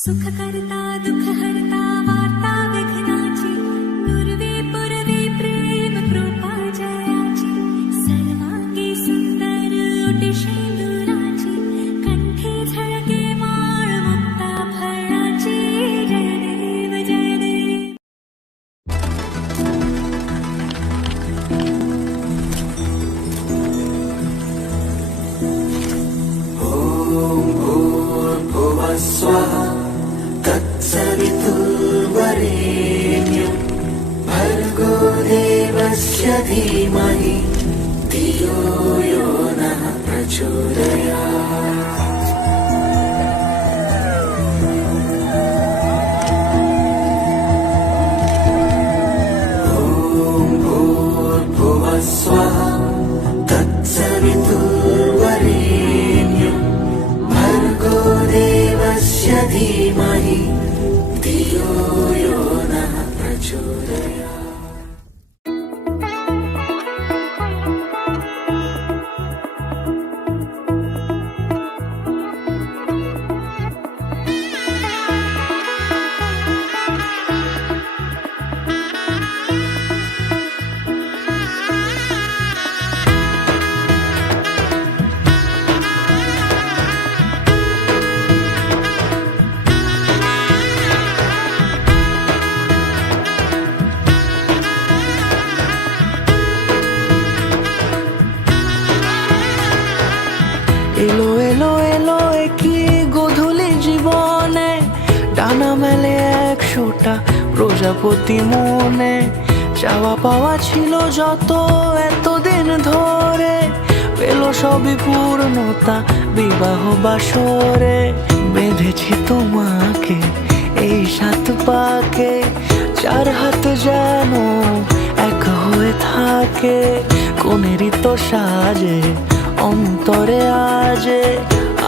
सुख करता दुख हरता वार्ता विघ्नाची पूर्वी पूर्वी प्रेम कृपा जयाची सर्वांगी सुंदर ओटी शेंदुराची कंठी झळके माळ मुक्ता फळाची जय देव जय देव. स्वाहा तत्सवितुर्वरेण्यं भर्गो देवस्य धीमहि धियो यो नः प्रचोदयात्. ॐ भूर्भुवः स्वः तत्सवितुर्वरेण्यं भर्गो देवस्य धीमहि धियो यो नः प्रचोदयात्. এলো এলো এলো কি গধূলি জীবনে ডানা মেলে 100টা প্রজাপতি মনে চাওয়া পাওয়া ছিল যত এতদিন ধরে পেল সবই পূর্ণতা বিবাহ বাসরে বেঁধেছি তোমাকে এই 7 পাকে 4 হাত যেন এক হয়ে থাকে কোনেরই তো সাজে অন্তরে আজে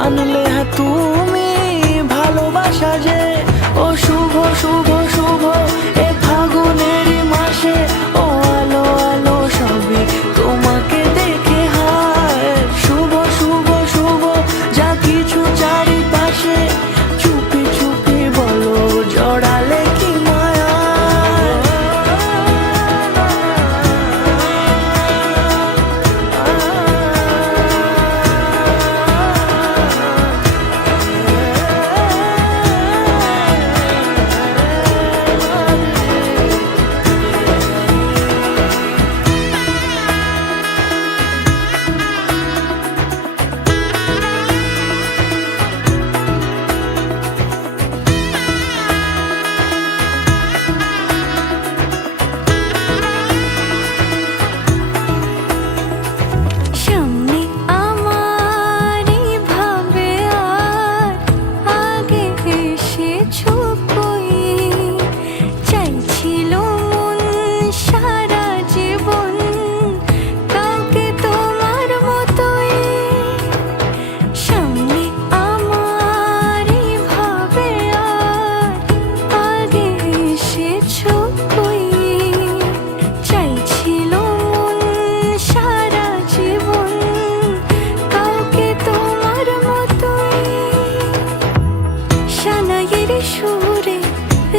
আনলে তুমি ভালোবাসা যে ও শুভ শুভ শুভ এ ফাগুনেরই মাসে ও আলো আলো সবই তোমাকে দেখে হায় শুভ শুভ শুভ যা কিছু চারিপাশে চুপি চুপি বলো জড়ালে কি মায়া.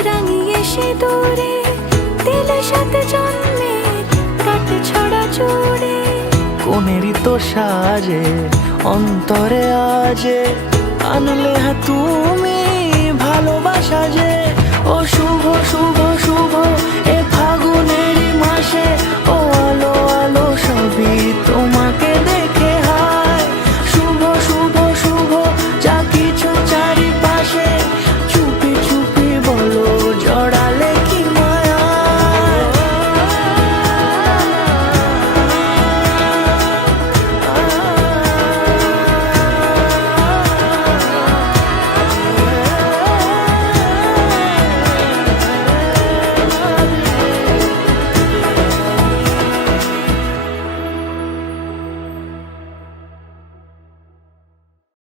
রাঙিয়ে সে দূরে দিলে 7 জন্মের কাট ছড়া জুড়ে কোনেরই তো সাজে অন্তরে আজে আনলে তুমি